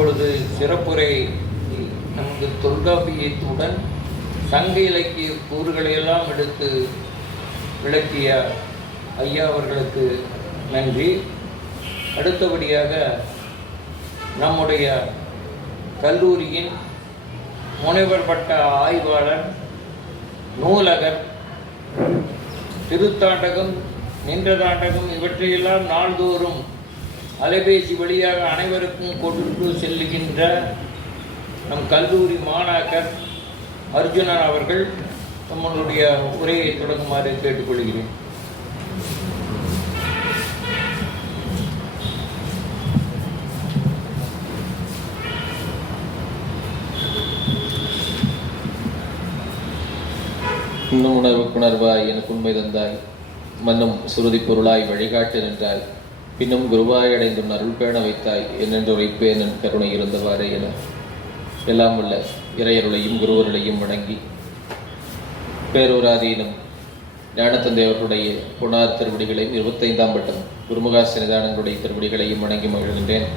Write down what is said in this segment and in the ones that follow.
இப்பொழுது சிறப்புரை நமது தொல்காப்பியத்துடன் சங்க இலக்கிய கூறுகளையெல்லாம் எடுத்து விளக்கிய ஐயா அவர்களுக்கு நன்றி. அடுத்தபடியாக நம்முடைய கல்லூரியின் முனைவர் பட்ட ஆய்வாளர் நூலகர் திருத்தாண்டகம் நின்றதாண்டகம் இவற்றையெல்லாம் நாள்தோறும் அலைபேசி வழியாக அனைவருக்கும் கொண்டு செல்லுகின்ற நம் கல்லூரி மாணாக்கர் அர்ஜுனன் அவர்கள் நம்மளுடைய உரையை தொடங்குமாறு கேட்டுக்கொள்கிறேன். இன்னும் உணர்வுக்குணர்வாய் எனக்கு உண்மை தந்தாய். மன்னும் சுருதி பொருளாய் வழிகாட்டு நின்றாய். பின்னும் குருவாய் அடைந்தும் அருள் பேண வைத்தாய். என்னென்று உரைப்பேன் என் கருணை இருந்தவாறே என எல்லாம் உள்ள இறையருளையும் குருவர்களையும் வணங்கி பேரூராதீனம் ஞானத்தந்தை அவர்களுடைய புனார் திருவடிகளையும் இருபத்தைந்தாம் பட்டம் குருமுகா சன்னிதானங்களுடைய திருவடிகளையும் வணங்கி மகிழ்கின்றேன்.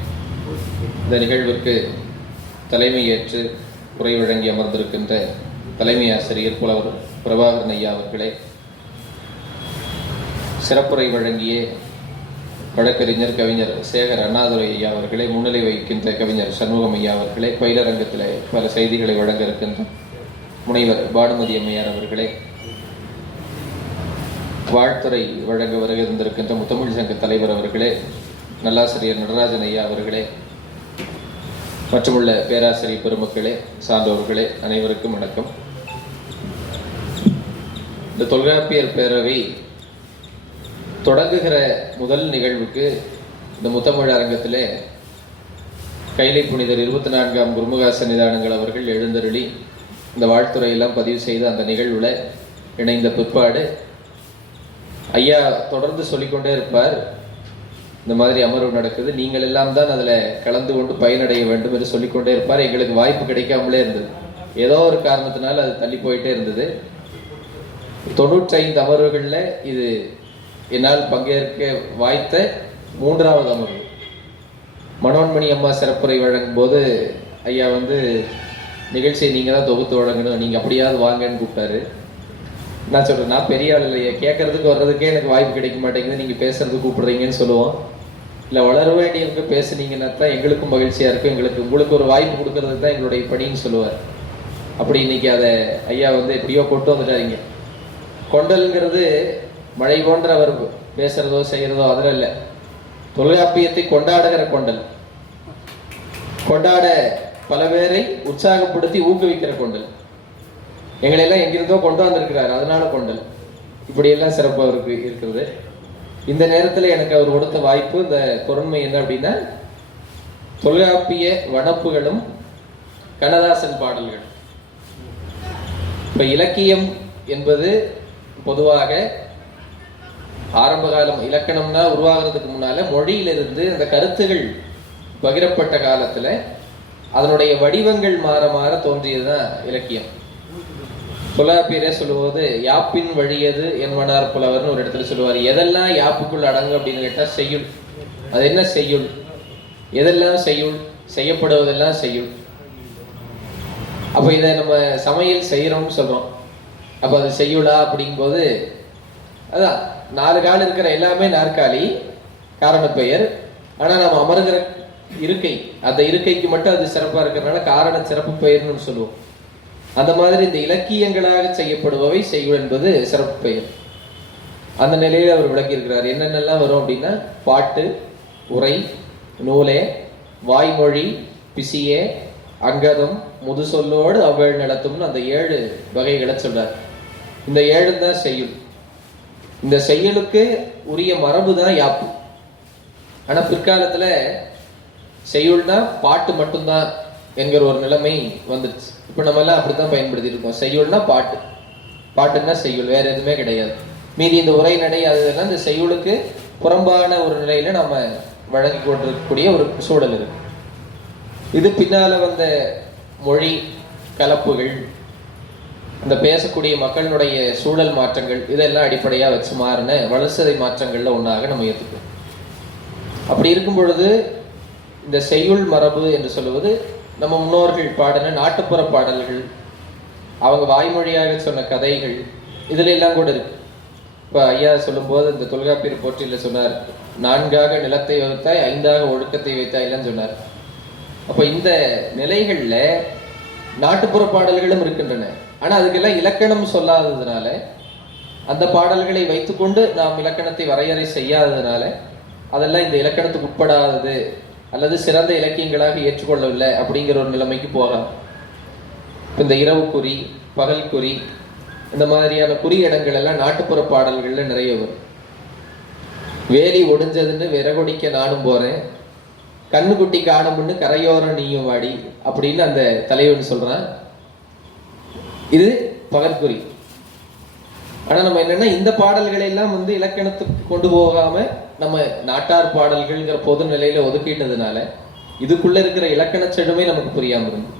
இந்த நிகழ்விற்கு தலைமையேற்று உரை வழங்கி அமர்ந்திருக்கின்ற தலைமை ஆசிரியர் புலவர் பிரபாகரன் ஐயா அவர்களே சிறப்புரை வழங்கிய வழக்கறிஞர் கவிஞர் சேகர் அண்ணாதுரை ஐயா அவர்களே முன்னிலை வகிக்கின்ற கவிஞர் சண்முகம் ஐயா அவர்களே பயிலரங்கத்தில் பல செய்திகளை வழங்க இருக்கின்ற முனைவர் பானுமதி அம்மையார் அவர்களே வாழ்த்துறை வழங்க வருகை இருந்திருக்கின்ற முத்தமிழ் சங்க தலைவர் அவர்களே நல்லாசிரியர் நடராஜன் ஐயா அவர்களே மற்றுமுள்ள பேராசிரியர் பெருமக்களே சான்றோர்களே அனைவருக்கும் வணக்கம். இந்த தொல்காப்பியர் பேரவை தொடங்குகிற முதல் நிகழ்வுக்கு இந்த முத்தமிழ் அரங்கத்திலே கைலை புனிதர் இருபத்தி நான்காம் குருமுகா சன்னிதானங்கள் அவர்கள் எழுந்தருளி இந்த வாழ்த்துறையெல்லாம் பதிவு செய்து அந்த நிகழ்வுல இணைந்த பிற்பாடு ஐயா தொடர்ந்து சொல்லிக்கொண்டே இருப்பார் இந்த மாதிரி அமர்வு நடக்குது நீங்கள் எல்லாம் தான் அதில் கலந்து கொண்டு பயனடைய வேண்டும் என்று சொல்லிக்கொண்டே இருப்பார். எங்களுக்கு வாய்ப்பு கிடைக்காமலே இருந்தது. ஏதோ ஒரு காரணத்தினால அது தள்ளி போயிட்டே இருந்தது. தொண்ணூற்றி ஐந்து அமர்வுகளில் இது என்னால் பங்கேற்க வாய்த்த மூன்றாவது அமர்வு. மனோன்மணி அம்மா சிறப்புரை வழங்கும் போது ஐயா வந்து நிகழ்ச்சியை நீங்கள் தான் தொகுத்து வழங்கணும். நீங்கள் அப்படியாவது வாங்கன்னு கூப்பிட்டாரு. நான் சொல்கிறேன் நான் பெரிய ஆள் இல்லையே. கேட்கறதுக்கு வர்றதுக்கே எனக்கு வாய்ப்பு கிடைக்க மாட்டேங்குது. நீங்கள் பேசுறதுக்கு கூப்பிடுறீங்கன்னு சொல்லுவோம். இல்லை வளர வேண்டியவங்க பேசுனீங்கன்னா தான் எங்களுக்கும் மகிழ்ச்சியாக இருக்கும். எங்களுக்கு உங்களுக்கு ஒரு வாய்ப்பு கொடுக்கறது தான் எங்களுடைய பணின்னு சொல்லுவார். அப்படி இன்னைக்கு அதை ஐயா வந்து எப்படியோ கொண்டு வந்துட்டாருங்க. கொண்டல்ங்கிறது மழை போன்ற அவர் பேசுறதோ செய்யறதோ அதில் இல்லை. தொல்காப்பியத்தை கொண்டாடுகிற கொண்டல். கொண்டாட பல பேரை உற்சாகப்படுத்தி ஊக்குவிக்கிற கொண்டல். எங்களை எல்லாம் எங்கிருந்தோ கொண்டு வந்திருக்கிறார் அதனால கொண்டல். இப்படி எல்லாம் சிறப்பாக இருக்கு இருக்கிறது. இந்த நேரத்தில் எனக்கு அவர் கொடுத்த வாய்ப்பு இந்த பொருண்மை என்ன அப்படின்னா தொல்காப்பிய வனப்புகளும் கண்ணதாசன் பாடல்கள். இப்ப இலக்கியம் என்பது பொதுவாக ஆரம்ப காலம் இலக்கணம்னா உருவாகிறதுக்கு முன்னால மொழியிலிருந்து அந்த கருத்துகள் பகிரப்பட்ட காலத்துல அதனுடைய வடிவங்கள் மாற மாற தோன்றியதுதான் இலக்கியம். புலாப்பீரே சொல்லுவது யாப்பின் வழியது என்பனார் புலவர்னு ஒரு இடத்துல சொல்லுவார். எதெல்லாம் யாப்புக்குள் அடங்கும் அப்படின்னு கேட்டால் செய்யுள். அது என்ன செய்யுள்? எதெல்லாம் செய்யுள்? செய்யப்படுவதெல்லாம் செய்யுள். அப்போ இதை நம்ம சமையல் செய்கிறோம்னு சொல்கிறோம் அப்போ அது செய்யுளா அப்படிங்கும்போது அதான். நாலு கால் இருக்கிற எல்லாமே நாற்காலி காரண பெயர். ஆனா நம்ம அமருகிற இருக்கை அந்த இருக்கைக்கு மட்டும் அது சிறப்பா இருக்கிறதுனால காரண சிறப்பு பெயர்னு சொல்லுவோம். அந்த மாதிரி இந்த இலக்கியங்களாக செய்யப்படுபவை செய்யுள் என்பது சிறப்பு பெயர். அந்த நிலையில் அவர் விளக்கியிருக்கிறார். என்னென்னலாம் வரும் அப்படின்னா பாட்டு உரை நூலே வாய்மொழி பிசியே அங்கதம் முதுசொல்லோடு அவ்வேள் நடத்தும்னு அந்த ஏழு வகைகளை சொல்றார். இந்த ஏழு தான் செய்யும் இந்த செயலுக்கு உரிய மரபு தான் யாப்பு. ஆனால் பிற்காலத்தில் செய்யுள்னா பாட்டு மட்டும்தான் என்கிற ஒரு நிலைமை வந்துடுச்சு. இப்போ நம்ம எல்லாம் அப்படித்தான் பயன்படுத்தி இருக்கோம் செய்யுள்னா பாட்டு. பாட்டுன்னா செய்யுள் வேற எதுவுமே கிடையாது. மீதி இந்த உரை நடை அதெல்லாம் இந்த செய்யுளுக்கு புறம்பான ஒரு நிலையில நம்ம வழங்கி கொண்டிருக்கக்கூடிய ஒரு சூழல் இருக்கு. இது பின்னால வந்த மொழி கலப்புகள் இந்த பேசக்கூடிய மக்களினுடைய சூழல் மாற்றங்கள் இதெல்லாம் அடிப்படையாக வச்சு மாறின வளர்சதை மாற்றங்களில் ஒன்றாக நம்ம ஏற்றுக்கிறோம் அப்படி இருக்கும் பொழுது இந்த செய்யுள் மரபு என்று சொல்லுவது நம்ம முன்னோர்கள் பாடின நாட்டுப்புற பாடல்கள் அவங்க வாய்மொழியாக சொன்ன கதைகள் இதுல எல்லாம் கூட இருக்கு. இப்போ ஐயா சொல்லும்போது இந்த தொல்காப்பியர் போற்றியில் சொன்னார் நான்காக நிலத்தை வகுத்தாய் ஐந்தாக ஒழுக்கத்தை வைத்தாய்லாம் சொன்னார். அப்போ இந்த நிலைகளில் நாட்டுப்புற பாடல்களும் இருக்கின்றன. ஆனால் அதுக்கெல்லாம் இலக்கணம் சொல்லாததுனால அந்த பாடல்களை வைத்துக்கொண்டு நாம் இலக்கணத்தை வரையறை செய்யாததுனால அதெல்லாம் இந்த இலக்கணத்துக்கு உட்படாதது அல்லது சிறந்த இலக்கியங்களாக ஏற்றுக்கொள்ளவில்லை அப்படிங்கிற ஒரு நிலைமைக்கு போகலாம். இந்த இரவு குறி பகல் குறி இந்த மாதிரியான குறியிடங்கள் எல்லாம் நாட்டுப்புற பாடல்களில் நிறைய வரும். வேலி ஒடிஞ்சதுன்னு விறகொடிக்க நானும் போறேன். கண்ணுக்குட்டி காணும்னு கரையோரம் நீயும் வாடி அப்படின்னு அந்த தலைவன் சொல்றான். இது பகற்குறி. ஆனால் நம்ம என்னன்னா இந்த பாடல்களை எல்லாம் வந்து இலக்கணத்துக்கு கொண்டு போகாம நம்ம நாட்டார் பாடல்கள்ங்கிற பொது நிலையில ஒதுக்கிட்டதுனால இதுக்குள்ள இருக்கிற இலக்கண செழுமை நமக்கு புரியாம இருந்தது.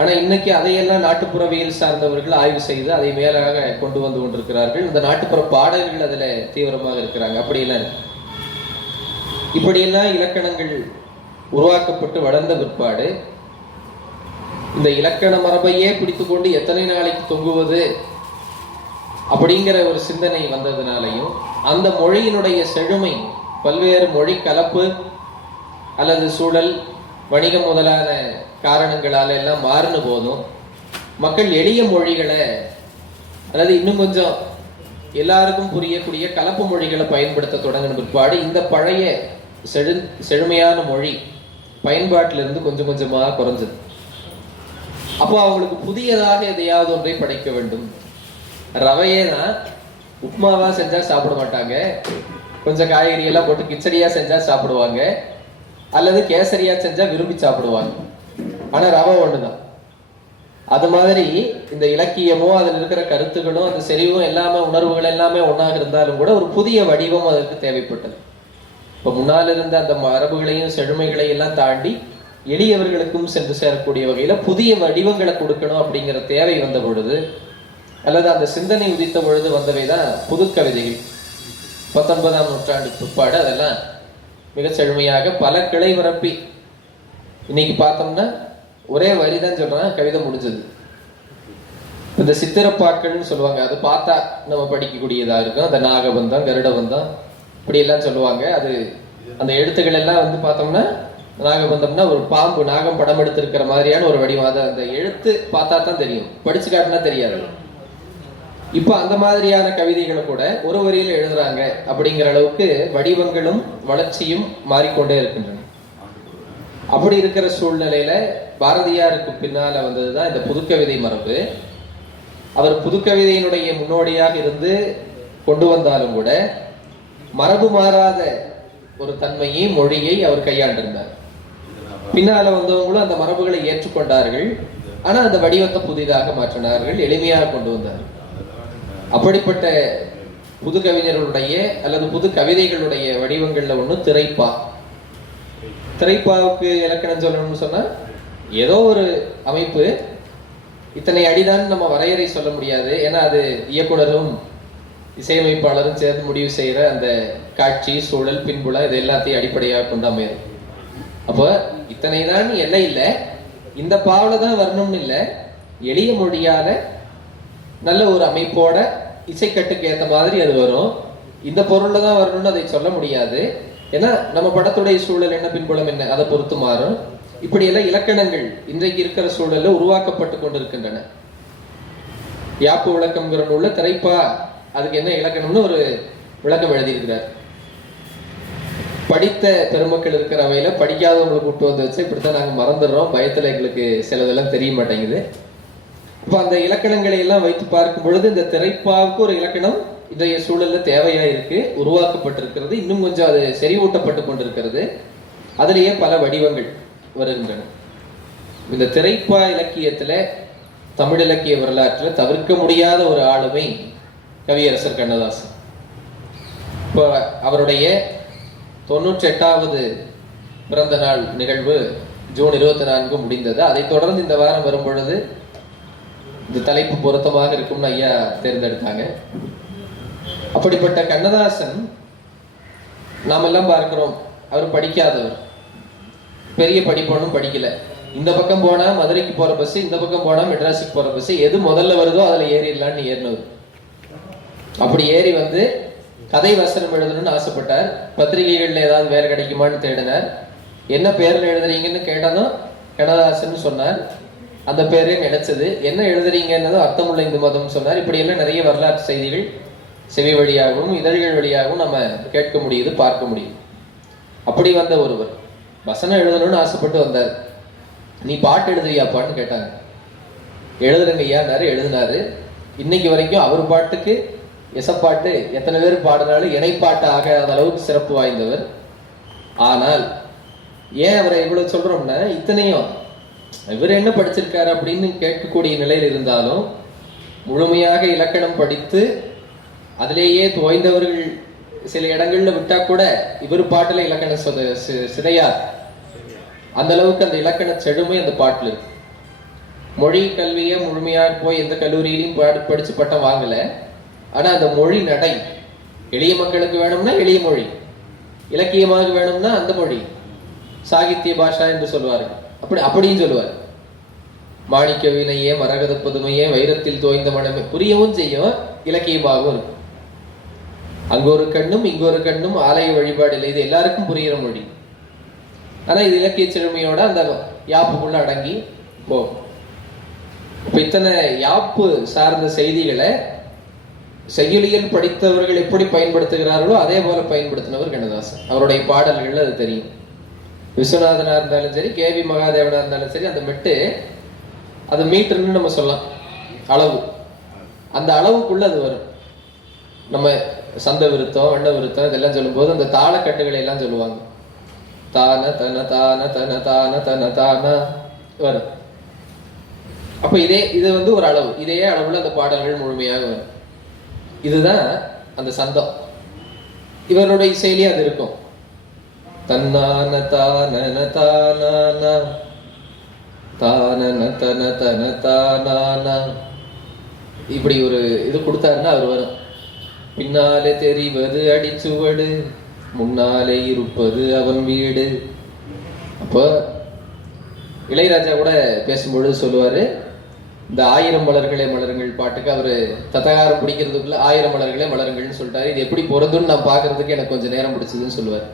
ஆனா இன்னைக்கு அதையெல்லாம் நாட்டுப்புறவியல் சார்ந்தவர்கள் ஆய்வு செய்து அதை மேலாக கொண்டு வந்து கொண்டிருக்கிறார்கள். இந்த நாட்டுப்புற பாடல்கள் அதுல தீவிரமாக இருக்கிறாங்க. அப்படியெல்லாம் இப்படியெல்லாம் இலக்கணங்கள் உருவாக்கப்பட்டு வளர்ந்த பிற்பாடு இந்த இலக்கண மரபையே பிடித்துக்கொண்டு எத்தனை நாளைக்கு தொங்குவது அப்படிங்கிற ஒரு சிந்தனை வந்ததுனாலையும் அந்த மொழியினுடைய செழுமை பல்வேறு மொழி கலப்பு அல்லது சூழல் வணிகம் முதலான காரணங்களால எல்லாம் மாறின போதும் மக்கள் எளிய மொழிகளை அல்லது இன்னும் கொஞ்சம் எல்லாருக்கும் புரியக்கூடிய கலப்பு மொழிகளை பயன்படுத்த தொடங்கின பிற்பாடு இந்த பழைய செழு செழுமையான மொழி பயன்பாட்டிலிருந்து கொஞ்சம் கொஞ்சமாக குறைஞ்சது. அப்போ அவங்களுக்கு புதியதாக எதையாவது ஒன்றை படைக்க வேண்டும். ரவையே தான் உப்மாவா செஞ்சா சாப்பிட மாட்டாங்க. கொஞ்சம் காய்கறி எல்லாம் போட்டு கிச்சடியா செஞ்சா சாப்பிடுவாங்க. அல்லது கேசரியா செஞ்சா விரும்பி சாப்பிடுவாங்க. ஆனா ரவை ஒண்ணுதான். அது மாதிரி இந்த இலக்கியமோ அதில் இருக்கிற கருத்துகளும் அந்த செறிவும் எல்லாமே உணர்வுகள் எல்லாமே ஒன்றாக இருந்தாலும் கூட ஒரு புதிய வடிவம் அதற்கு தேவைப்பட்டது. இப்ப முன்னால் இருந்த அந்த மரபுகளையும் செழுமைகளையும் எல்லாம் தாண்டி எளியவர்களுக்கும் சென்று சேரக்கூடிய வகையில் புதிய வடிவங்களை கொடுக்கணும் அப்படிங்கிற தேவை வந்த பொழுது அல்லது அந்த சிந்தனை உதித்த பொழுது வந்தவை தான் புது கவிதைகள் பத்தொன்பதாம் நூற்றாண்டு பிற்பாடு அதெல்லாம் மிகச் செழுமையாக பல கிளை வரப்பி இன்னைக்கு பார்த்தோம்னா ஒரே வரிதான் சொல்றான் கவிதை முடிஞ்சது. இந்த சித்திரப்பாக்கள்னு சொல்லுவாங்க அது பார்த்தா நம்ம படிக்கக்கூடியதா இருக்கும். அந்த நாகபந்தம் கருடபந்தம் இப்படி எல்லாம் சொல்லுவாங்க. அது அந்த எழுத்துக்கள் எல்லாம் வந்து பார்த்தோம்னா நாகபந்தம்னா ஒரு பாம்பு நாகம் படம் எடுத்திருக்கிற மாதிரியான ஒரு வடிவம். அதை அந்த எழுத்து பார்த்தா தான் தெரியும். படிச்சு காட்டினா தெரியாது. இப்போ அந்த மாதிரியான கவிதைகளை கூட ஒரு வரியில எழுதுறாங்க அப்படிங்கிற அளவுக்கு வடிவங்களும் வளர்ச்சியும் மாறிக்கொண்டே இருக்கின்றன. அப்படி இருக்கிற சூழ்நிலையில பாரதியாருக்கு பின்னால வந்ததுதான் இந்த புதுக்கவிதை மரபு. அவர் புதுக்கவிதையினுடைய முன்னோடியாக இருந்து கொண்டு வந்தாலும் கூட மரபு மாறாத ஒரு தன்மையை மொழியை அவர் கையாண்டிருந்தார். பின்னால வந்தவங்களும் அந்த மரபுகளை ஏற்றுக்கொண்டார்கள். ஆனா அந்த வடிவத்தை புதிதாக மாற்றினார்கள் எளிமையாக கொண்டு வந்தார்கள். அப்படிப்பட்ட புது கவிஞர்களுடைய அல்லது புது கவிதைகளுடைய வடிவங்கள்ல ஒண்ணு திரைப்பா. திரைப்பாவுக்கு இலக்கணம் சொல்லணும்னு சொன்னா ஏதோ ஒரு அமைப்பு இத்தனை அடிதான் நம்ம வரையறை சொல்ல முடியாது. ஏன்னா அது இயக்குனரும் இசையமைப்பாளரும் சேர்ந்து முடிவு செய்யற அந்த காட்சி சூழல் பின்புலம் இது எல்லாத்தையும் அடிப்படையாக கொண்டு அமையும் அப்போ இத்தனை தான் எல்லை இல்லை? இந்த பாவல தான் வரணும்னு இல்லை. எளிய மொழியால நல்ல ஒரு அமைப்போட இசைக்கட்டுக்கு ஏற்ற மாதிரி அது வரும். இந்த பொருள்ல தான் வரணும்னு அதை சொல்ல முடியாது. ஏன்னா நம்ம படத்துடைய சூழல் என்ன பின்புலம் என்ன அதை பொறுத்து மாறும். இப்படியெல்லாம் இலக்கணங்கள் இன்றைக்கு இருக்கிற சூழல்ல உருவாக்கப்பட்டு கொண்டிருக்கின்றன. யாப்பு விளக்கம்ங்கிற நூல்ல திரைப்பா அதுக்கு என்ன இலக்கணம்னு ஒரு விளக்கம் எழுதியிருக்கிறார். படித்த பெருமக்கள் இருக்கிற அவையில படிக்காதவங்களை கூட்டு வந்து வச்சு இப்படித்தான் நாங்க மறந்துடுறோம். பயத்துல எங்களுக்கு சிலதெல்லாம் தெரிய மாட்டேங்குது. இப்ப அந்த இலக்கணங்களை எல்லாம் வைத்து பார்க்கும் பொழுது இந்த திரைப்பாவுக்கு ஒரு இலக்கணம் இன்றைய சூழல்ல தேவையா இருக்கு உருவாக்கப்பட்டிருக்கிறது. இன்னும் கொஞ்சம் அது செறிவூட்டப்பட்டு கொண்டிருக்கிறது. அதிலேயே பல வடிவங்கள் வருகின்றன. இந்த திரைப்பா இலக்கியத்துல தமிழ் இலக்கிய வரலாற்றில் தவிர்க்க முடியாத ஒரு ஆளுமை கவியரசர் கண்ணதாசன். இப்போ அவருடைய தொண்ணூற்றி எட்டாவது பிறந்த நாள் நிகழ்வு ஜூன் இருபத்தி நான்கு முடிந்தது. அதைத் தொடர்ந்து இந்த வாரம் வரும் பொழுது இந்த தலைப்பு பொருத்தமாக இருக்கும்னு ஐயா தேர்ந்தெடுத்தாங்க. அப்படிப்பட்ட கண்ணதாசன் நாம் எல்லாம் பார்க்கிறோம். அவர் படிக்காதவர். பெரிய படிப்பு ஒன்றும் படிக்கல. இந்த பக்கம் போனா மதுரைக்கு போற பஸ் இந்த பக்கம் போனா மெட்ராஸுக்கு போற பஸ் எது முதல்ல வருதோ அதுல ஏறிடலான்னு ஏறினவர். அப்படி ஏறி வந்து கதை வசனம் எழுதணும்னு ஆசைப்பட்டார். பத்திரிகைகள்ல ஏதாவது வேலை கிடைக்குமான்னு தேடினார். என்ன பேர்ல எழுதுறீங்கன்னு கேட்டதும் கனதாசன் சொன்னார். அந்த பேரே கிடைச்சது என்ன எழுதுறீங்கன்னதும் அர்த்தமுள்ள இந்து மதம் சொன்னார். இப்படி எல்லாம் நிறைய வரலாற்று செய்திகள் செவி வழியாகவும் இதழ்கள் வழியாகவும் நம்ம கேட்க முடியுது பார்க்க முடியுது. அப்படி வந்த ஒருவர். வசனம் எழுதணும்னு ஆசைப்பட்டு வந்தார். நீ பாட்டு எழுதுறியாப்பான்னு கேட்டாங்க. எழுதுறங்க ஐயானாரு எழுதினாரு. இன்னைக்கு வரைக்கும் அவர் பாட்டுக்கு எசப்பாட்டு எத்தனை பேர் பாடினாலும் இணைப்பாட்டு ஆகாத அளவுக்கு சிறப்பு வாய்ந்தவர். ஆனால் ஏன் அவரை இவ்வளவு சொல்றோம்னா இத்தனையும் இவர் என்ன படிச்சிருக்காரு அப்படின்னு கேட்கக்கூடிய நிலையில் இருந்தாலும் முழுமையாக இலக்கணம் படித்து அதிலேயே தோய்ந்தவர்கள் சில இடங்கள்ல விட்டா கூட இவர் பாட்டுல இலக்கண சொத- சிதையார் அந்த அளவுக்கு அந்த இலக்கண செழுமை அந்த பாட்டுல இருக்கு. மொழி கல்வியை முழுமையாக போய் எந்த கல்லூரியிலையும் படிச்சு பட்டம் வாங்கலை. ஆனால் அந்த மொழி நடை. எளிய மக்களுக்கு வேணும்னா எளிய மொழி. இலக்கியமாக வேணும்னா அந்த மொழி. சாகித்ய பாஷா என்று சொல்வார்கள். அப்படி அப்படியும் சொல்லுவார் மாணிக்க வினையே மரகத புதுமையே வைரத்தில் தோய்ந்த மனமே. புரியவும் செய்யும் இலக்கியமாகவும் இருக்கும். அங்க ஒரு கண்ணும் இங்க ஒரு கண்ணும் ஆலய வழிபாடு இல்லை. இது எல்லாருக்கும் புரியிற மொழி. ஆனா இது இலக்கிய செழுமையோட அந்த யாப்புக்குள்ள அடங்கி போகும். இப்ப இத்தனை யாப்பு சார்ந்த செய்திகளை செய்யுளியல் படித்தவர்கள் எப்படி பயன்படுத்துகிறார்களோ அதே போல பயன்படுத்தினவர் கண்ணதாசன். அவருடைய பாடல்கள் அது தெரியும். விஸ்வநாதனா இருந்தாலும் சரி கேவி மகாதேவனா இருந்தாலும் சரி அந்த மெட்டு அது மீட்டர்னு நம்ம சொல்லலாம். அளவு. அந்த அளவுக்குள்ள அது வரும். நம்ம சந்த விருத்தம் வண்ண விருத்தம் இதெல்லாம் சொல்லும்போது அந்த தாளக்கட்டுகளை எல்லாம் சொல்லுவாங்க. தான தன தான தன தான தன தான வரும். அப்ப இதே இது வந்து ஒரு அளவு. இதே அளவுல அந்த பாடல்கள் முழுமையாக வரும். இதுதான் அந்த சந்தம். இவருடைய இசையிலேயே அது இருக்கும். தன்னான தானன தானான. தானன தன தன தானானா. இப்படி ஒரு இது கொடுத்தாருன்னா அவர் வரும். பின்னாலே தெரிவது அடிச்சுவடு முன்னாலே இருப்பது அவன் வீடு. அப்போ இளையராஜா கூட பேசும்பொழுது சொல்லுவாரு இந்த ஆயிரம் மலர்களே மலருங்கள் பாட்டுக்கு அவர் தத்தகாரம் பிடிக்கிறதுக்குள்ள ஆயிரம் மலர்களே மலருங்கள்னு சொல்லிட்டாரு. இது எப்படி பொருந்துன்னு நான் பார்க்கறதுக்கு எனக்கு கொஞ்சம் நேரம் பிடிச்சதுன்னு சொல்லுவார்.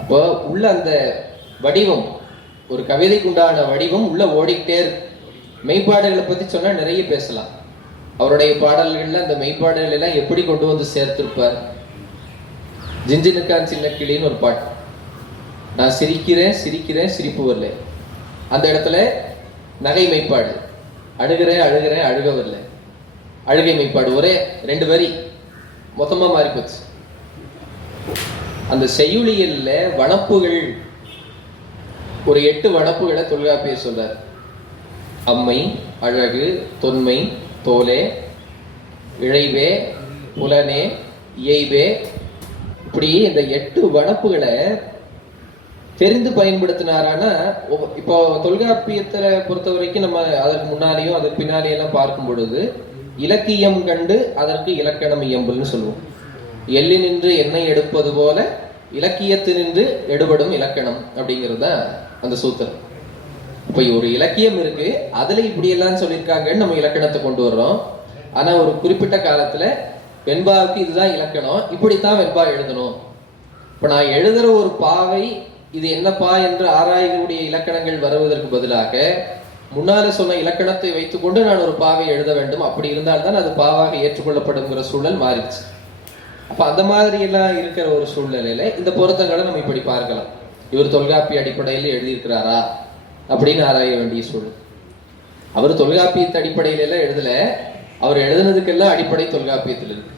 அப்போ உள்ள அந்த வடிவம் ஒரு கவிதைக்கு உண்டான வடிவம் உள்ள ஓடிக்கிட்டே இருக்கு. மெய்ப்பாடுகளை பத்தி சொன்னா நிறைய பேசலாம். அவருடைய பாடல்கள்ல அந்த மெய்ப்பாடுகள் எல்லாம் எப்படி கொண்டு வந்து சேர்த்திருப்பார்? ஜிஞ்சினுக்கான் சின்ன கிளின்னு ஒரு பாட்டு. நான் சிரிக்கிறேன் சிரிக்கிறேன் சிரிப்பு வரல. அந்த இடத்துல நகை மெய்ப்பாடு. அழுகிறேன் அழுகிறேன் அழுக வரல அழுகை மெய்ப்பாடு ஒரே ரெண்டு வரி. மொத்தமாக மாறி போச்சு அந்த செய்யுளியல்ல வனப்புகள் ஒரு எட்டு வனப்புகளை தொல்காப்பியர் சொல்றார். அம்மை அழகு தொன்மை தோலே இழைவே புலனே இயைவே. இப்படி இந்த எட்டு வனப்புகளை தெரிந்து பயன்படுத்தினாரானா? இப்போ தொல்காப்பியத்துல பொறுத்த வரைக்கும் நம்ம அதற்கு முன்னாலேயும் அதற்கு பின்னாலேயெல்லாம் பார்க்கும் பொழுது இலக்கியம் கண்டு அதற்கு இலக்கணம் இயம்புல்னு சொல்லுவோம். எள்ளி நின்று எண்ணெய் எடுப்பது போல இலக்கியத்தினின்று எடுபடும் இலக்கணம் அப்படிங்கிறது தான் அந்த சூத்திரம். இப்ப ஒரு இலக்கியம் இருக்கு அதுல இப்படி எல்லாம் சொல்லியிருக்காங்கன்னு நம்ம இலக்கணத்தை கொண்டு வர்றோம். ஆனா ஒரு குறிப்பிட்ட காலத்துல வெண்பாவுக்கு இதுதான் இலக்கணம் இப்படித்தான் வெண்பா எழுதணும். இப்ப நான் எழுதுற ஒரு பாவை இது என்னப்பா என்று ஆராயக்கூடிய இலக்கணங்கள் வருவதற்கு பதிலாக முன்னால சொன்ன இலக்கணத்தை வைத்துக்கொண்டு நான் ஒரு பாவை எழுத வேண்டும். அப்படி இருந்தால்தான் அது பாவாக ஏற்றுக்கொள்ளப்படுங்கிற சூழல் மாறிடுச்சு. அப்ப அந்த மாதிரி எல்லாம் இருக்கிற ஒரு சூழ்நிலையில இந்த பொருத்தங்களை நம்ம இப்படி பார்க்கலாம். இவர் தொல்காப்பிய அடிப்படையில் எழுதியிருக்கிறாரா அப்படின்னு ஆராய வேண்டிய சூழல். அவர் தொல்காப்பியத்து அடிப்படையில எல்லாம் எழுதல. அவர் எழுதுனதுக்கெல்லாம் அடிப்படை தொல்காப்பியத்தில் இருக்கு.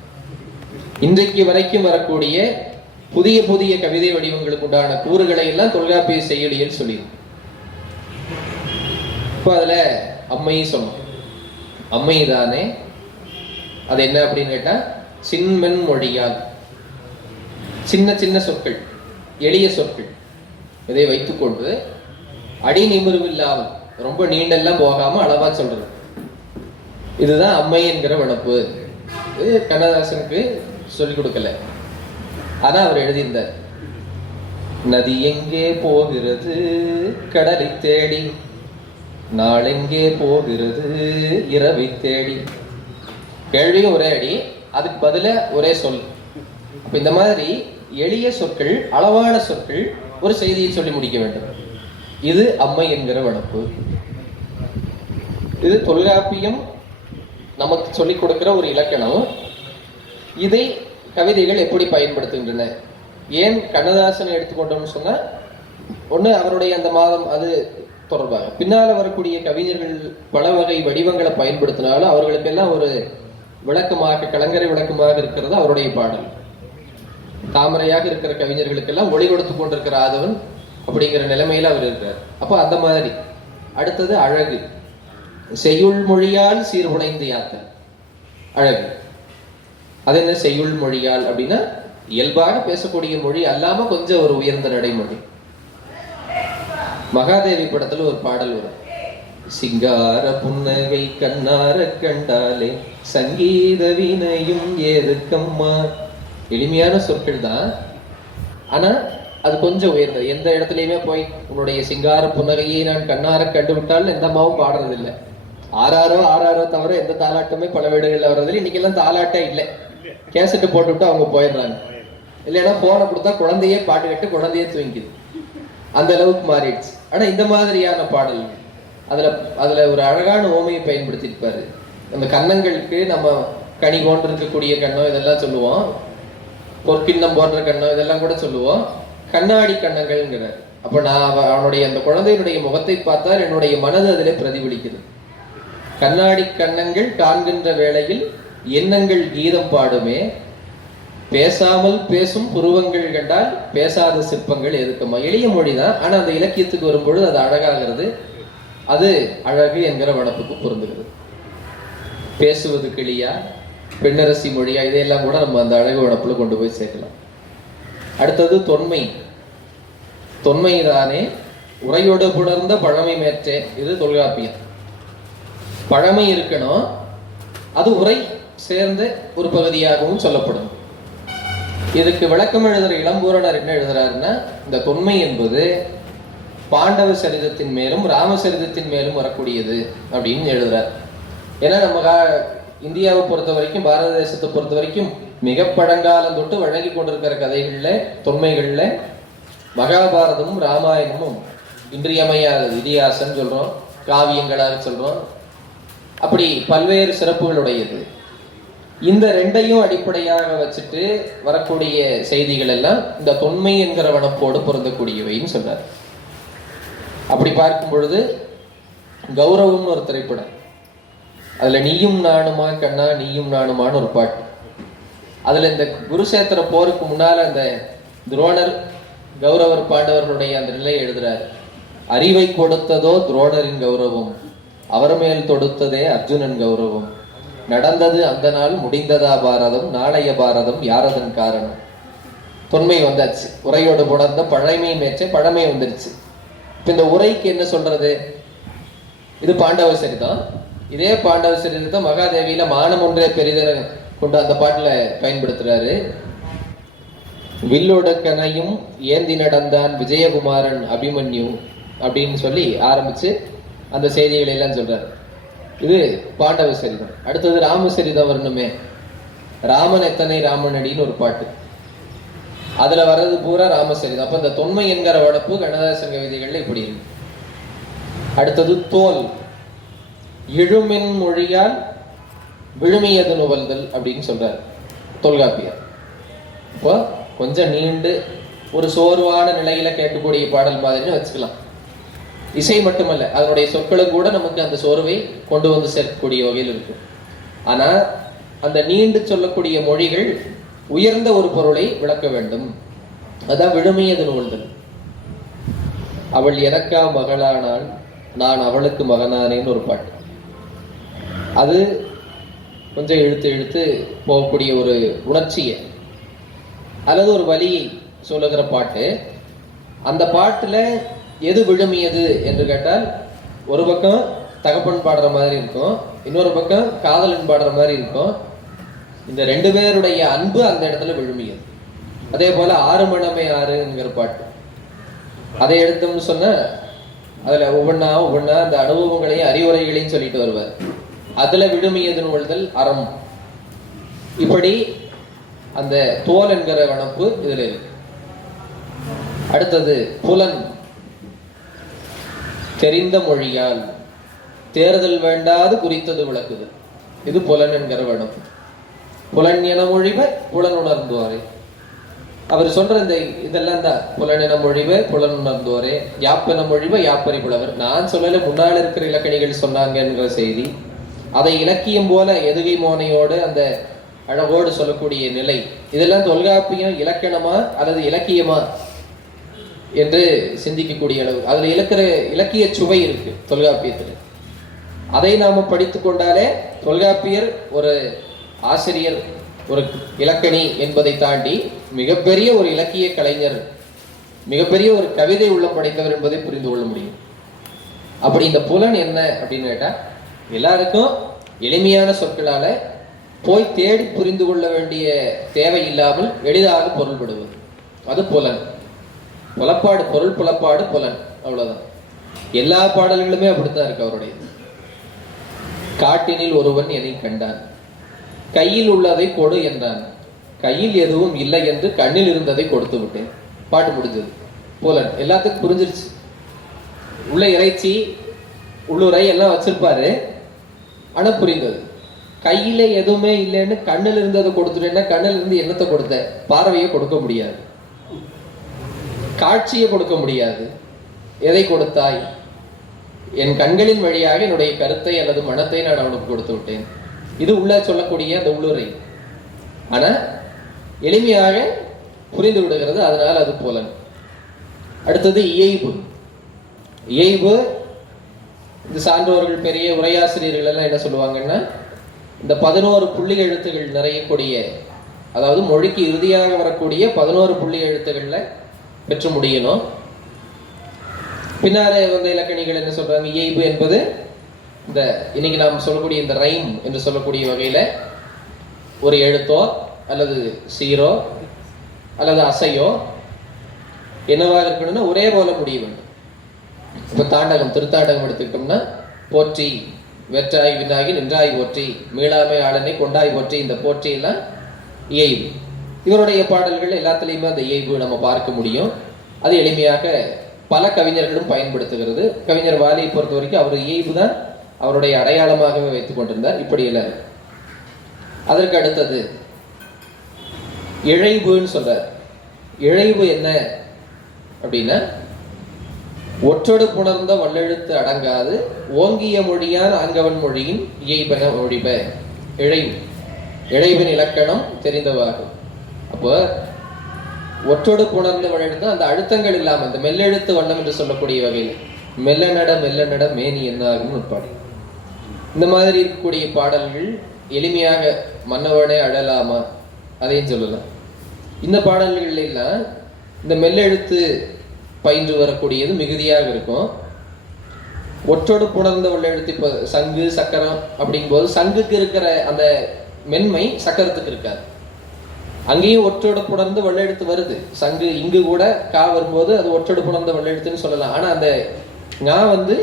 இன்றைக்கு வரைக்கும் வரக்கூடிய புதிய புதிய கவிதை வடிவங்களுக்கு உண்டான கூறுகளை எல்லாம் தொல்காப்பிய செயலியல் சொல்லிடும் இப்போ அதில் அம்மையும் சொன்னோம் அம்மை தானே? அது என்ன அப்படின்னு கேட்டால் சின்மென் மொழியால். சின்ன சின்ன சொற்கள் எளிய சொற்கள். இதை வைத்துக்கொண்டு அடி நிமிர்வில்லாமல் ரொம்ப நீண்டெல்லாம் போகாம அளவா சொல்றது. இதுதான் அம்மை என்கிற வனப்பு. இது கண்ணதாசனுக்கு சொல்லிக் கொடுக்கல. அதான் அவர் எழுதியிருந்தார். நதி எங்கே போகிறது? கடலை தேடி. நாளெங்கே போகிறது? இரவை தேடி. கேள்வியும் ஒரே அடி. அதுக்கு பதில ஒரே சொல். அப்ப இந்த மாதிரி எளிய சொற்கள் அளவான சொற்கள் ஒரு செய்தியை சொல்லி முடிக்க வேண்டும். இது அம்மை என்கிற வளர்ப்பு இது தொல்காப்பியம் நமக்கு சொல்லிக் கொடுக்கிற ஒரு இலக்கணம். இதை கவிதைகள் எப்படி பயன்படுத்துகின்றன? ஏன் கண்ணதாசனை எடுத்துக்கொண்டோம்னு சொன்னால் ஒன்று அவருடைய அந்த மாதம் அது தொடர்பாக. பின்னால் வரக்கூடிய கவிஞர்கள் பல வகை வடிவங்களை பயன்படுத்தினாலும் அவர்களுக்கெல்லாம் ஒரு விளக்கமாக கலங்கரை விளக்கமாக இருக்கிறது அவருடைய பாடல். தாமரையாக இருக்கிற கவிஞர்களுக்கெல்லாம் ஒளி கொடுத்து கொண்டிருக்கிற ஆதவன் அப்படிங்கிற நிலைமையில அவர் இருக்கிறார். அப்போ அந்த மாதிரி. அடுத்தது அழகு. செய்யுள் மொழியால் சீர்குலைந்து யாத்தல். அழகு. அது என்ன செய்யுள் மொழியால் அப்படின்னா இயல்பாக பேசக்கூடிய மொழி அல்லாம கொஞ்சம் ஒரு உயர்ந்த நடைமொழி. மகாதேவி படத்துல ஒரு பாடல் வரும். சிங்கார புன்னகை கண்ணார கண்டாலே சங்கீத வினையும் ஏதுக்கம்மா எளிமையான சொற்கள் தான். ஆனா அது கொஞ்சம் உயர்ந்தது. எந்த இடத்துலயுமே போய் உன்னுடைய சிங்கார புன்னகையை நான் கண்ணார கண்டு விட்டால் எந்த அம்மாவும் பாடுறது இல்ல ஆறாரோ ஆறாரோ தவிர எந்த தாலாட்டமே பல வீடுகளில் வர்றதில்லை. இன்னைக்கெல்லாம் தாலாட்டம் இல்லை. கேசட்டு போட்டு விட்டு அவங்க போயிடுறாங்க. இல்லைன்னா போனை கொடுத்தா குழந்தையே பாட்டு கேட்டு குழந்தையே தூங்கிக்குது அந்த அளவுக்கு மாறிடுச்சு. ஆனால் இந்த மாதிரியான பாடல் அதுல அதுல ஒரு அழகான ஓமையை பயன்படுத்தியிருப்பாரு. அந்த கன்னங்களுக்கு நம்ம கனி போன்று இருக்கக்கூடிய கண்ணம் இதெல்லாம் சொல்லுவோம். பொற்கிண்ணம் போன்ற கண்ணம் இதெல்லாம் கூட சொல்லுவோம். கண்ணாடி கண்ணங்கள்ங்கிறார் அப்ப நான் அவனுடைய அந்த குழந்தையினுடைய முகத்தை பார்த்தால் என்னுடைய மனது அதிலே பிரதிபலிக்குது. கண்ணாடி கண்ணங்கள் காண்கின்ற வேளையில் எண்ணங்கள் கீதம் பாடுமே. பேசாமல் பேசும் புருவங்கள் கண்டால் பேசாத சிற்பங்கள் எதுக்குமா? எளிய மொழிதான். ஆனா அந்த இலக்கியத்துக்கு வரும்பொழுது அது அழகாகிறது. அது அழகு என்கிற வனப்புக்கு பொருந்துகிறது. பேசுவது கிளியா பெண்ணரசி மொழியா இதையெல்லாம் கூட நம்ம அந்த அழகு வனப்புல கொண்டு போய் சேர்க்கலாம். அடுத்தது தொன்மை. தொன்மைதானே. உரையோடு புணர்ந்த பழமை மேற்றே. இது தொல்காப்பியம். பழமை இருக்கணும். அது உரை சேர்ந்து ஒரு பகுதியாகவும் சொல்லப்படும். இதுக்கு விளக்கம் எழுதுற இளம்பூரணர் என்ன எழுதுறாருன்னா இந்த தொன்மை என்பது பாண்டவ சரிதத்தின் மேலும் ராமசரிதத்தின் மேலும் வரக்கூடியது அப்படின்னு எழுதுறார். ஏன்னா நம்ம கா- இந்தியாவை பொறுத்த வரைக்கும் பாரத தேசத்தை பொறுத்த வரைக்கும் மிக பழங்காலம் தொட்டு வழங்கி கொண்டிருக்கிற கதைகள்ல தொன்மைகள்ல மகாபாரதமும் ராமாயணமும் இன்றியமையாதது இதிகாசம் சொல்றோம் காவியங்களாக சொல்றோம். அப்படி பல்வேறு சிறப்புகளுடையது. இந்த ரெண்டையும் அடிப்படையாக வச்சுட்டு வரக்கூடிய செய்திகள் எல்லாம் இந்த தொன்மை என்கிற வனப்போடு பொருந்தக்கூடியவைன்னு சொன்னார். அப்படி பார்க்கும் பொழுது கௌரவம்னு ஒரு திரைப்படம். அதுல நீயும் நானுமா கண்ணா நீயும் நானுமான்னு ஒரு பாட்டு. அதுல இந்த குருசேத்திர போருக்கு முன்னால அந்த துரோணர் கௌரவர் பாண்டவர்களுடைய அந்த நிலையை எழுதுறார். அறிவை கொடுத்ததோ துரோணரின் கௌரவம் அவர் மேல் தொடுத்ததே அர்ஜுனன் கௌரவம். நடந்தது அந்த நாள் முடிந்ததா பாரதம் நாளைய பாரதம் யாரதன் காரணம்? தொன்மை வந்தாச்சு. உரையோடு புணர்ந்த பழமை மேய்ச்ச பழமை வந்துருச்சு. இப்ப இந்த உரைக்கு என்ன சொல்றது? இது பாண்டவ சரிதான் இதே பாண்டவ சரிதத்தை மகாதேவியில மானம் ஒன்றே பெரிதர கொண்டு அந்த பாட்டுல பயன்படுத்துறாரு. வில்லுடக்கனையும் ஏந்தி நடந்தான் விஜயகுமாரன் அபிமன்யு அப்படின்னு சொல்லி ஆரம்பிச்சு அந்த செய்திகளை எல்லாம் சொல்றாரு. இது பாண்டவ சரிதம் அடுத்தது ராம சரிதம் வரணுமே ராமன் எத்தனை ராமனடின்னு ஒரு பாட்டு. அதுல வர்றது பூரா ராமசரிதம். அப்ப இந்த தொன்மை என்கிற வடப்பு கண்ணதாசன் கவிதைகள்ல இப்படி இருக்கு. அடுத்தது தோல். இழுமின் மொழியால் விழுமியது நுவல்தல் அப்படின்னு சொல்றாரு தொல்காப்பியர். இப்போ கொஞ்சம் நீண்டு ஒரு சோர்வான நிலையில கேட்கக்கூடிய பாடல் மாதிரின்னு வச்சுக்கலாம். இசை மட்டுமல்ல அதனுடைய சொற்களும் கூட நமக்கு அந்த சோர்வை கொண்டு வந்து சேர்க்கக்கூடிய வகையில் இருக்கும். ஆனா அந்த நீண்டு சொல்லக்கூடிய மொழிகள் உயர்ந்த ஒரு பொருளை விளக்க வேண்டும். அதான் விழுமையது நூல்கள். அவள் எனக்கா மகளானால் நான் அவளுக்கு மகனானேன்னு ஒரு பாட்டு. அது கொஞ்சம் இழுத்து இழுத்து போகக்கூடிய ஒரு உணர்ச்சியை அல்லது ஒரு வழியை சொல்லுகிற பாட்டு. அந்த பாட்டுல எது விழுமியது என்று கேட்டால் ஒரு பக்கம் தகப்பன் பாடுற மாதிரி இருக்கும் இன்னொரு பக்கம் காதலன் பாடுற மாதிரி இருக்கும். இந்த ரெண்டு பேருடைய அன்பு அந்த இடத்துல விழுமியது. அதே போல ஆறு மணமே ஆறுங்கிற பாட்டு. அதை எடுத்தோம்னு சொன்ன அதுல ஒவ்வொன்றா ஒவ்வொன்றா அந்த அனுபவங்களையும் அறிவுரைகளையும் சொல்லிட்டு வருவார். அதுல விடுமியதன் ஒழுதல் அறம். இப்படி அந்த தோல் என்கிற வனப்பு இதுல இருக்கு. அடுத்தது புலன். தெரிந்த மொழியால் தேர்தல் வேண்டாது குறித்தது விளக்குது. இது புலன் என்கிற வனப்பு புலன் என மொழிவை புலன் உணர்ந்தோரே அவர் சொல்ற இந்த இதெல்லாம் தான். புலன் என புலன் உணர்ந்தோரே யாப்பென மொழிவ யாப்பறி புலவர். நான் சொல்லல முன்னால் இருக்கிற இலக்கணிகள் சொன்னாங்க என்கிற செய்தி. அதை இலக்கியம் போல எதுகை மோனையோடு அந்த அழகோடு சொல்லக்கூடிய நிலை. இதெல்லாம் தொல்காப்பியம் இலக்கணமா அல்லது இலக்கியமா? என்று சிந்திக்கக்கூடிய அளவு. அதில் இலக்கிற இலக்கிய சுவை இருக்கு தொல்காப்பியத்தில். அதை நாம் படித்து கொண்டாலே தொல்காப்பியர் ஒரு ஆசிரியர் ஒரு இலக்கணி என்பதை தாண்டி மிகப்பெரிய ஒரு இலக்கிய கலைஞர் மிகப்பெரிய ஒரு கவிதை உள்ள படைத்தவர் என்பதை புரிந்து கொள்ள முடியும். அப்படி இந்த புலன் என்ன அப்படின்னு கேட்டால் எல்லாருக்கும் எளிமையான சொற்களால போய் தேடி புரிந்து கொள்ள வேண்டிய தேவை இல்லாமல் எளிதாக பொருள்படுவது. அது புலன். புலப்பாடு பொருள் புலப்பாடு புலன். அவ்வளவுதான். எல்லா பாடல்களுமே அப்படித்தான் இருக்கு அவருடைய காட்டினில் ஒருவன் என்னை கண்டான். கையில் உள்ளதை கொடு என்றான். கையில் எதுவும் இல்லை என்று கண்ணில் இருந்ததை கொடுத்து விட்டேன். பாட்டு முடிஞ்சது. புலன். எல்லாத்துக்கும் புரிஞ்சிருச்சு. உள்ள இறைச்சி உள்ளுரை எல்லாம் வச்சிருப்பாரு. ஆனா புரிந்தது. கையில எதுவுமே இல்லைன்னு கண்ணில் இருந்ததை கொடுத்துட்டேன்னா கண்ணில் இருந்து என்னத்தை கொடுத்த பார்வையை கொடுக்க முடியாது. காட்சியை கொடுக்க முடியாது. எதை கொடுத்தாய்? என் கண்களின் வழியாக என்னுடைய கருத்தை அல்லது மனத்தை நான் அவனுக்கு கொடுத்து விட்டேன். இது உள்ள சொல்லக்கூடிய அந்த உள்ளுரை ஆனா எளிமையாக புரிந்து விடுகிறது அதனால் அது போலன். அடுத்தது இயைபு. இயைபு இந்த சான்றோர்கள் பெரிய உரையாசிரியர்கள் எல்லாம் என்ன சொல்லுவாங்கன்னா இந்த பதினோரு புள்ளி எழுத்துகள் நிறையக்கூடிய அதாவது மொழிக்கு இறுதியாக வரக்கூடிய பதினோரு புள்ளி எழுத்துக்களில் பெற்று முடியணும். பின்னாலே வந்த இலக்கணிகள் என்ன சொல்றாங்க? இயைபு என்பது இந்த இன்னைக்கு நாம் சொல்லக்கூடிய இந்த ரைம் என்று சொல்லக்கூடிய வகையில ஒரு எழுத்தோ அல்லது சீரோ அல்லது அசையோ என்னவாக இருக்கணும்னா ஒரே போல முடிய வேண்டும். இப்போ தாண்டகம் திருத்தாண்டகம் எடுத்துக்கிட்டோம்னா போற்றி வெற்றாய் வினாகி நின்றாய் போற்றி மீளாமை ஆளனை கொண்டாய் போற்றி இந்த போற்றி எல்லாம் இயைபு. இவருடைய பாடல்கள் எல்லாத்துலேயுமே அந்த இயைபு நம்ம பார்க்க முடியும். அது எளிமையாக பல கவிஞர்களும் பயன்படுத்துகிறது. கவிஞர் வாலியை பொறுத்த வரைக்கும் அவர் இயல்பு தான். அவருடைய அடையாளமாகவே வைத்துக் கொண்டிருந்தார். இப்படி எல்லாம் அதற்கு அடுத்தது இழைவுன்னு சொல்றார். இழைவு என்ன? அப்படின்னா ஒற்றொடு புணர்ந்த வல்லெழுத்து அடங்காது. ஓங்கிய மொழியான் ஆங்கவன் மொழியின் இயைபன மொழிப இழைவு. இழைவின் இலக்கணம் தெரிந்தவாகும். அப்போ ஒற்றொடு புணர்ந்த வளர்ந்து அந்த அழுத்தங்கள் இல்லாமல் அந்த மெல்லெழுத்து வண்ணம் என்று சொல்லக்கூடிய வகையில் மெல்ல நட மெல்ல நட மேனி என்ன ஆகும்னு ஒரு இந்த மாதிரி இருக்கக்கூடிய பாடல்கள் எளிமையாக மன்னவனே அழலாமா? அதையும் சொல்லலாம். இந்த பாடல்கள் எல்லாம் இந்த மெல்லெழுத்து பயின்று வரக்கூடியது மிகுதியாக இருக்கும். ஒற்றோடு புணர்ந்த எழுத்து இப்போ சங்கு சக்கரம் அப்படிங்கும்போது சங்குக்கு இருக்கிற அந்த மென்மை சக்கரத்துக்கு இருக்காது. அங்கேயும் ஒற்றோடு புடர்ந்து வெள்ளெழுத்து வருது. சங்கு இங்கு கூட கா வரும்போது அது ஒற்றோடு புணர்ந்த வெள்ளெழுத்துன்னு சொல்லலாம். ஆனா அந்த ஞா வந்து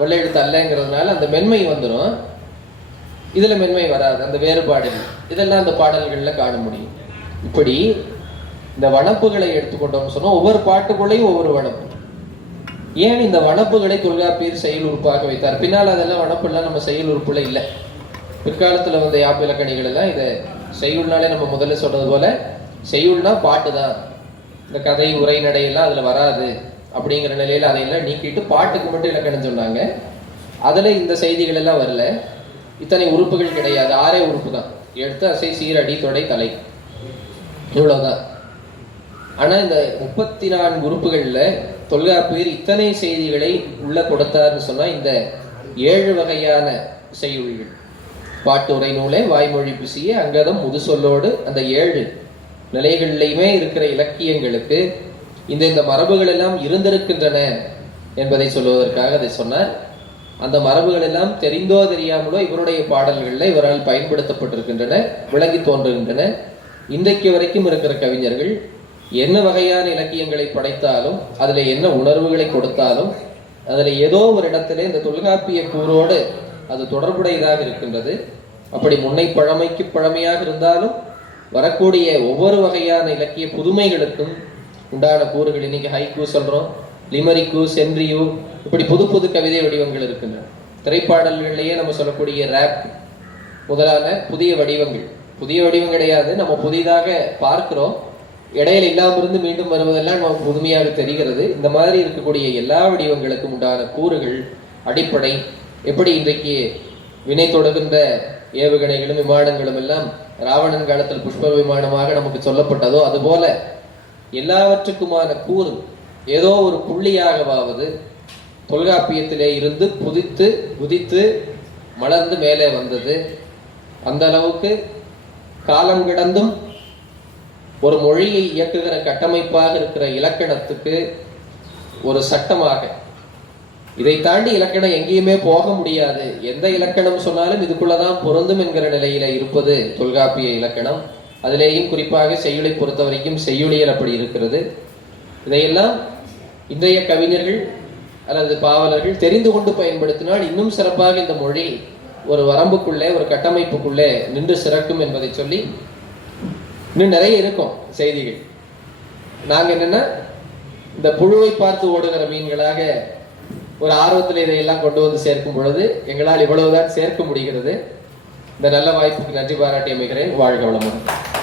வெள்ளெழுத்து அல்லங்கிறதுனால அந்த மென்மை வந்துடும் இதுல மென்மை வராது. அந்த வேறுபாடு இதெல்லாம் அந்த பாடல்கள்ல காண முடியும். இப்படி இந்த வனப்புகளை எடுத்துக்கொண்டோம்னு சொன்னா ஒவ்வொரு பாட்டுக்குள்ளேயும் ஒவ்வொரு வனப்பு. ஏன் இந்த வனப்புகளை தொல்காப்பியர் செயல் உறுப்பாக வைத்தார்? பின்னால் அதெல்லாம் வனப்புலாம் நம்ம செயல் உறுப்புல இல்லை. பிற்காலத்துல வந்த யாப்பிலக்கணிகள் எல்லாம் இதை செய்யுள்னாலே நம்ம முதல்ல சொன்னது போல செய்யுள்னா பாட்டு தான். இந்த கதை உரைநடை எல்லாம் அதில் வராது. அப்படிங்கிற நிலையில அதையெல்லாம் நீக்கிட்டு பாட்டுக்கு மட்டும் இலக்கணம் சொன்னாங்க. அதுல இந்த செய்திகள் எல்லாம் வரல. இத்தனை உறுப்புகள் கிடையாது. ஆறே உறுப்பு தான். எடுத்து அசை சீரடி தொடை தலை. இவ்வளோதான் ஆனா இந்த முப்பத்தி நான்கு உறுப்புகளில் தொல்காப்பியர் இத்தனை செய்திகளை உள்ள கொடுத்தார்னு சொன்னா இந்த ஏழு வகையான செய்யுள்கள். பாட்டுரை நூலை வாய்மொழி பிசிய அங்கதம் முதுசொல்லோடு அந்த ஏழு நிலைகளிலையுமே இருக்கிற இலக்கியங்களுக்கு இந்த இந்த மரபுகள் எல்லாம் இருந்திருக்கின்றன என்பதை சொல்வதற்காக அதை சொன்னார். அந்த மரபுகள் எல்லாம் தெரிந்தோ தெரியாமலோ இவருடைய பாடல்களில் இவரால் பயன்படுத்தப்பட்டிருக்கின்றன விளங்கி தோன்றுகின்றன. இன்றைக்கு வரைக்கும் இருக்கிற கவிஞர்கள் என்ன வகையான இலக்கியங்களை படைத்தாலும் அதில் என்ன உணர்வுகளை கொடுத்தாலும் அதில் ஏதோ ஒரு இடத்துல இந்த தொல்காப்பிய கூறோடு அது தொடர்புடையதாக இருக்கின்றது. அப்படி முன்னை பழமைக்கு பழமையாக இருந்தாலும் வரக்கூடிய ஒவ்வொரு வகையான இலக்கிய புதுமைகளுக்கும் உண்டான கூறுகள் இன்னைக்கு ஹைக்கூ சொல்றோம் லிமரிக்கு சென்ரியு இப்படி புது புது கவிதை வடிவங்கள் இருக்கின்றன. திரைப்பாடல்கள்லேயே நம்ம சொல்லக்கூடிய ரேப் முதலான புதிய வடிவங்கள். புதிய வடிவம் கிடையாது நம்ம புதிதாக பார்க்கிறோம். இடையில இல்லாமல் இருந்து மீண்டும் வருவதெல்லாம் நமக்கு புதுமையாக தெரிகிறது. இந்த மாதிரி இருக்கக்கூடிய எல்லா வடிவங்களுக்கும் உண்டான கூறுகள் அடிப்படை. எப்படி இன்றைக்கு வினை தொடர்கின்ற ஏவுகணைகளும் விமானங்களும் எல்லாம் ராவணன் காலத்தில் புஷ்ப விமானமாக நமக்கு சொல்லப்பட்டதோ அதுபோல எல்லாவற்றுக்குமான கூறு ஏதோ ஒரு புள்ளியாகவாவது தொல்காப்பியத்திலே இருந்து புதித்து குதித்து மலர்ந்து மேலே வந்தது. அந்த அளவுக்கு காலம் கிடந்தும் ஒரு மொழியை இயக்குகிற கட்டமைப்பாக இருக்கிற இலக்கணத்துக்கு ஒரு சட்டமாக இதை தாண்டி இலக்கணம் எங்கேயுமே போக முடியாது. எந்த இலக்கணம் சொன்னாலும் இதுக்குள்ளதான் பொருந்தும் என்கிற நிலையில இருப்பது தொல்காப்பிய இலக்கணம். அதிலேயும் குறிப்பாக செய்யுளை பொறுத்த வரைக்கும் செய்யுளியல் அப்படி இருக்கிறது. இதையெல்லாம் இன்றைய கவிஞர்கள் அல்லது பாவலர்கள் தெரிந்து கொண்டு பயன்படுத்தினால் இன்னும் சிறப்பாக இந்த மொழி ஒரு வரம்புக்குள்ளே ஒரு கட்டமைப்புக்குள்ளே நின்று சிறக்கும் என்பதை சொல்லி இன்னும் நிறைய இருக்கும் செய்திகள். நாங்கள் என்னென்னா இந்த புழுவை பார்த்து ஓடுகிற மீன்களாக ஒரு ஆர்வத்தில் இதையெல்லாம் கொண்டு வந்து சேர்க்கும் பொழுது எங்களால் இவ்வளவுதான் சேர்க்க முடிகிறது. இந்த நல்ல வாய்ப்புக்கு நன்றி பாராட்டி அமைகிறேன். வாழ்க வளமுடன்.